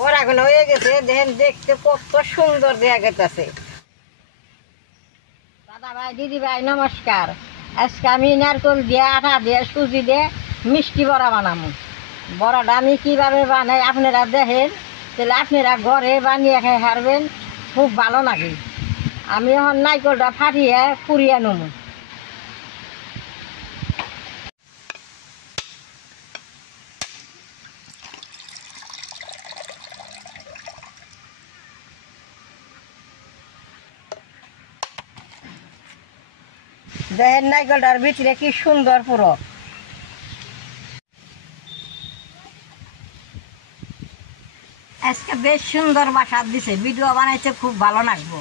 বড়া গুলো হয়ে গেছে, দেখেন দেখতে কত সুন্দর দেখা গেছে। দাদা ভাই দিদি ভাই নমস্কার। আজকে আমি নারকেল দিয়ে আটা দিয়ে সুজি দিয়ে মিষ্টি বড়া বানাবো। বড়াটা আমি কীভাবে বানাই আপনারা দেখেন, তাহলে আপনারা ঘরে বানিয়ে খেয়ে হারবেন, খুব ভালো লাগে। আমি এখন নারকেলটা ফাটিয়ে পুড়িয়ে নেব। দেখেন নারকেলটার ভিতরে কি সুন্দর পুরো। আজকে বেশ সুন্দর বাসা দিছে, ভিডিও বানাইতে খুব ভালো লাগবো।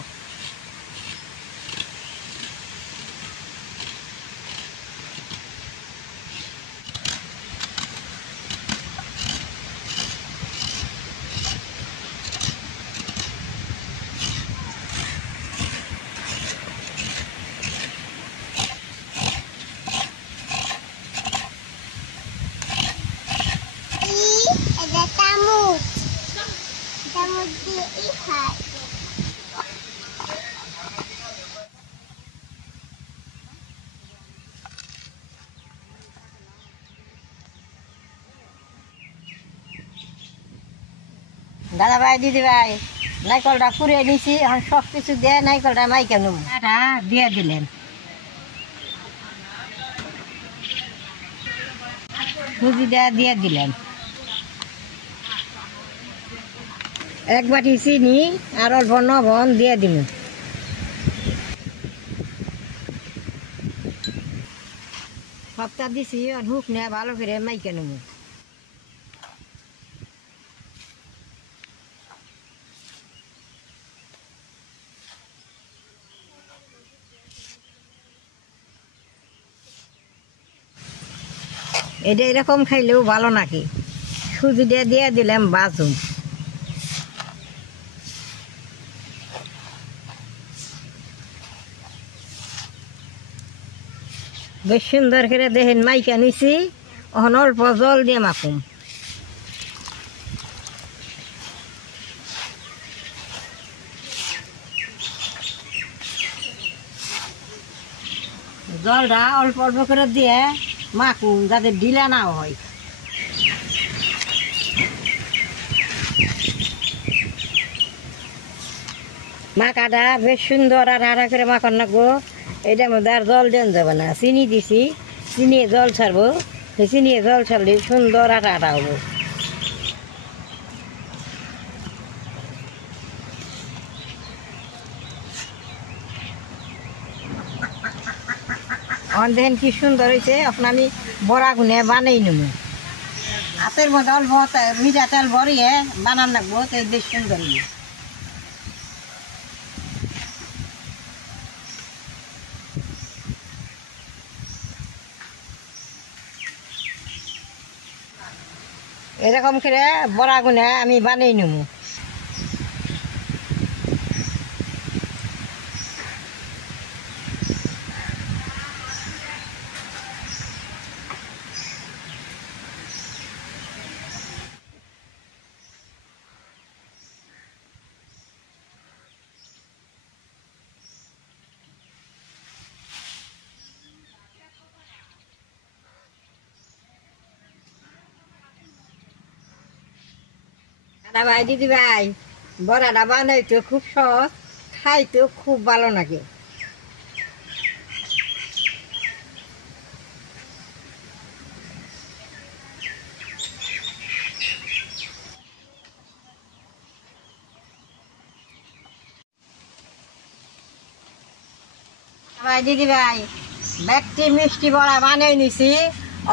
দাদা ভাই দিদি ভাই নারকেলটা পুড়িয়ে নিয়েছি, এখন সব কিছু দিয়ে নারকেলটা মাইকে নেব। এটা দিয়ে দিলেন, সুজি দিয়ে দিলেন, এক বাটি চিনি আর অল্প লবণ দিয়ে দিন। সবটা দিছি, হুক নিয়ে ভালো করে মাইকে নেব। এটা এরকম খাইলেও ভালো নাকি। সুজি দিয়ে দিলাম বাজুম। বেশ সুন্দর করে দেখেন মাইকা নিছি, এখন অল্প জল দিয়ে মাখুম। জলটা অল্প অল্প করে দিয়ে মাখুম, যাতে ঢিলা না হয়। মাখাটা বেশ সুন্দর আর আড়া করে মাখন লাগবো। এটার মধ্যে আর জল দেন যাবে না, চিনি দিছি, চিনি জল ছাড়বো, চিনি জল ছাড়লে সুন্দর আটা আটা হবো। এখন দেখেন কি সুন্দর হয়েছে। এখন আমি বড়া গুনে বানাই নেব। হাতের মধ্যে অল্প মিঠা তেল ভরিয়ে বানান লাগবো, তো বেশ সুন্দর হইবে। এরকম করে বড়া গুনে আমি বানাই নেব। দাদা ভাই দিদি ভাই বড়াটা বানাইতে খুব সহজ, খাইতেও খুব ভালো লাগে। ভাই দিদি ভাই ব্যক্তি মিষ্টি বড়া বানাই নিছি,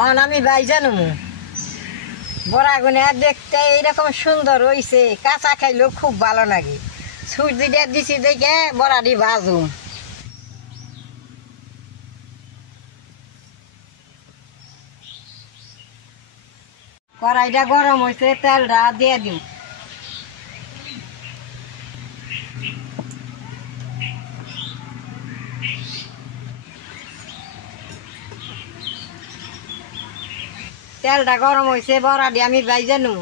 অন আমি ভাই জানো বড়া গুনে দেখতে এইরকম সুন্দর হয়েছে, কাঁচা খাইলেও খুব ভালো লাগে। সুজি দিয়ে দিছি দেখে বড়াটি ভাজুম। কড়াইটা গরম হয়েছে, তেলটা দিয়ে দিই। তেলটা গরম হয়েছে, বড়াটি আমি ভাইজা নেব।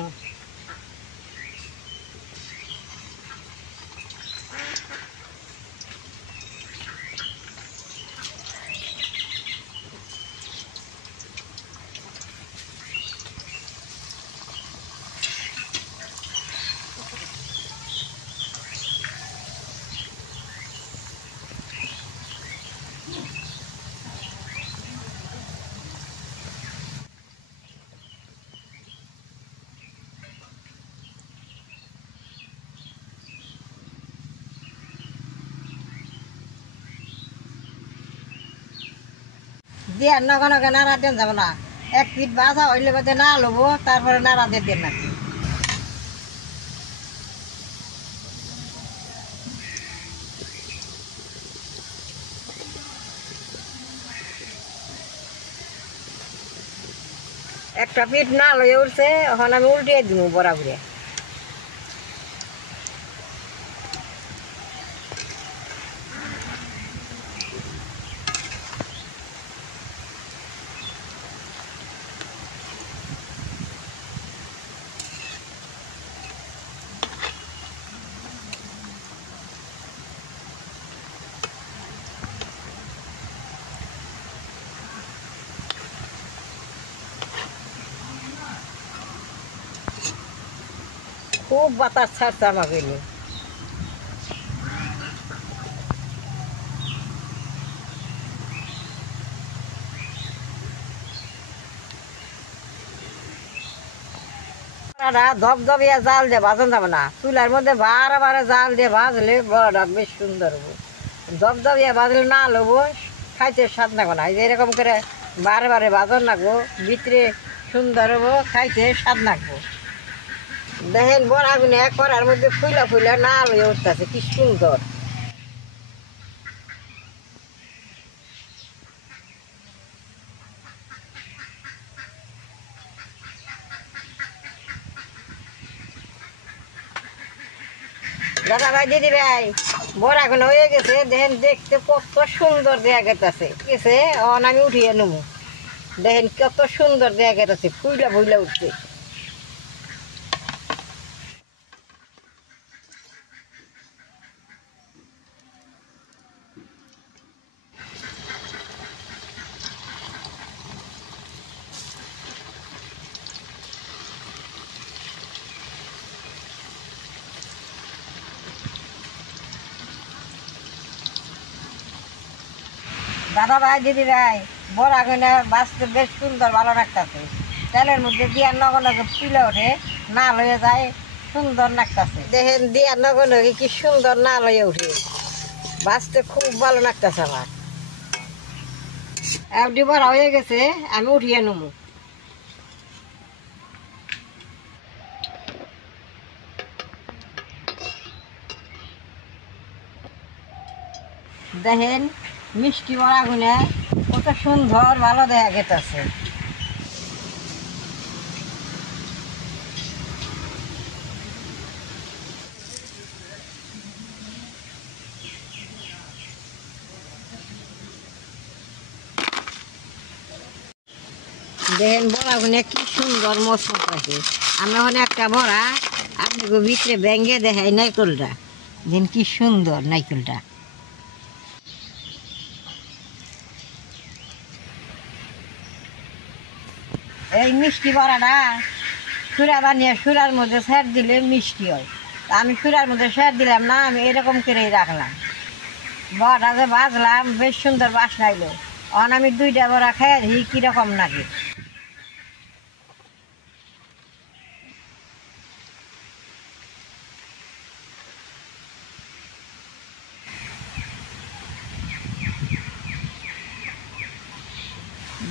দিয়ে নগা নগা নাড়া দেন যাব না, 1 পিঠ ভাজা হইলে বাদে না লবো, তারপরে নাড়া দিয়ে দেন নাকি। একটা পিঠ না লয়ে উঠছে, এখন আমি উল্টিয়ে দিব বড়া ঘুরে। খুব বাতাস ছাড়ছে আমাকে নিয়ে। ধবধবিয়া জাল দিয়ে ভাজন যাবে না, চুলার মধ্যে বারে বারে জাল দিয়ে ভাজলে বড়াটা বেশ সুন্দর হবো। ধবধবিয়া ভাজলে না লবো, খাইতে স্বাদ লাগবে না। এরকম করে বারে বারে ভাজন লাগবো, ভিতরে সুন্দর হবো, খাইতে স্বাদ লাগবো। দেখেন বড়াগুলো করার মধ্যে ফুলা ফুলা না লয়ে উঠতেছে, কি সুন্দর। দাদা ভাই, দিদি ভাই, বড়াগুলো হয়ে গেছে, দেখেন দেখতে কত সুন্দর দেখা গেছে। গেছে অন আমি উঠিয়ে নেবো, দেখেন কত সুন্দর দেখা গেছে, ফুলা ফুলা উঠছে। দাদা ভাই, দিদি ভাই, বড়াগুলো বাঁচতে বেশ সুন্দর ভালো লাগতেছে। তেলের মধ্যে দিয়ে নগ নগে ফুলে ওঠে, না লয়ে যায়, সুন্দর লাগতেছে। দেখেন দিয়ে নগ নগে কি সুন্দর না লয়ে উঠে, বাঁচতে খুব ভালো লাগতেছে আমার। একটি বড়া হয়ে গেছে, আমি উঠিয়ে নেবো। দেখেন মিষ্টি বড়াগুলো কত সুন্দর ভালো দেখা গেছে। দেখেন বড়াগুলো কি সুন্দর মশমস আছে। আমি এখন একটা বড়া আপনাকে ভিতরে ব্যাঙ্গে দেখাই নাইকলটা, দেখেন কি সুন্দর নাইকলটা। এই মিষ্টি বড়াটা সুরা বানিয়ে সুরার মধ্যে স্যার দিলে মিষ্টি হয়। আমি সুরার মধ্যে স্যার দিলাম না, আমি এরকম করেই রাখলাম। বড়াটা যে ভাজলাম বেশ সুন্দর বাসনা এলো। এখন আমি 2টা বড়া খেয়ে দিই কীরকম লাগে।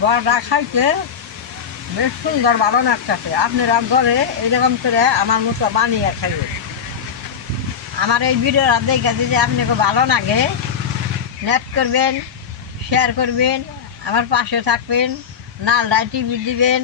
বড়াটা খাইতে বেশ সুন্দর ভালো লাগতেছে। আপনারা ঘরে এইরকম করে আমার মতো বানিয়ে খাইবে। আমার এই ভিডিওটা দেখে যদি আপনাকে ভালো লাগে, নেট করবেন, শেয়ার করবেন, আমার পাশে থাকবেন, নালডায় টিভি দিবেন।